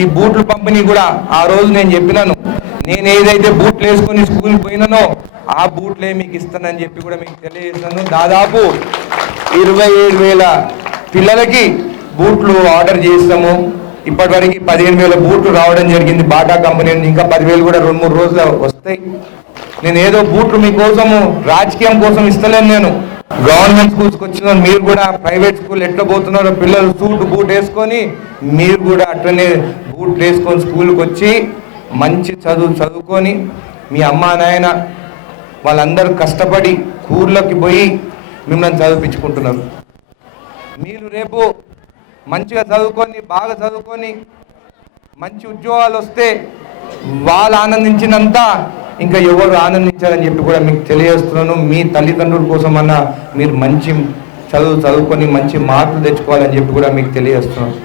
ఈ బూట్లు పంపిణీ కూడా ఆ రోజు నేను చెప్పినాను, నేను ఏదైతే బూట్లు వేసుకొని స్కూల్కి పోయినానో ఆ బూట్లే మీకు ఇస్తానని చెప్పి కూడా మీకు తెలియజేస్తాను. దాదాపు 27,000 పిల్లలకి బూట్లు ఆర్డర్ చేస్తాము. ఇప్పటివరకు 15,000 బూట్లు రావడం జరిగింది బాటా కంపెనీ నుంచి. ఇంకా 10,000 కూడా 2-3 రోజులు వస్తాయి. నేను ఏదో బూట్లు మీకోసము రాజకీయం కోసం ఇస్తలేను. నేను గవర్నమెంట్ స్కూల్స్కి వచ్చిన మీరు కూడా ప్రైవేట్ స్కూల్ ఎట్లా పోతున్నారో పిల్లలు సూట్ బూట్ వేసుకొని మీరు కూడా అట్లనే బూట్లు వేసుకొని స్కూల్కి వచ్చి మంచి చదువుకొని మీ అమ్మా నాయన వాళ్ళందరూ కష్టపడి ఊర్లోకి పోయి మిమ్మల్ని చదివించుకుంటున్నారు. మీరు రేపు మంచిగా చదువుకొని బాగా చదువుకొని మంచి ఉద్యోగాలు వస్తే వాళ్ళు ఆనందించినంత ఇంకా ఎవరు ఆనందించారని చెప్పి కూడా మీకు తెలియజేస్తున్నాను. మీ తల్లిదండ్రుల కోసమన్నా మీరు మంచి చదువుకొని మంచి మార్కులు తెచ్చుకోవాలని చెప్పి కూడా మీకు తెలియజేస్తున్నాను.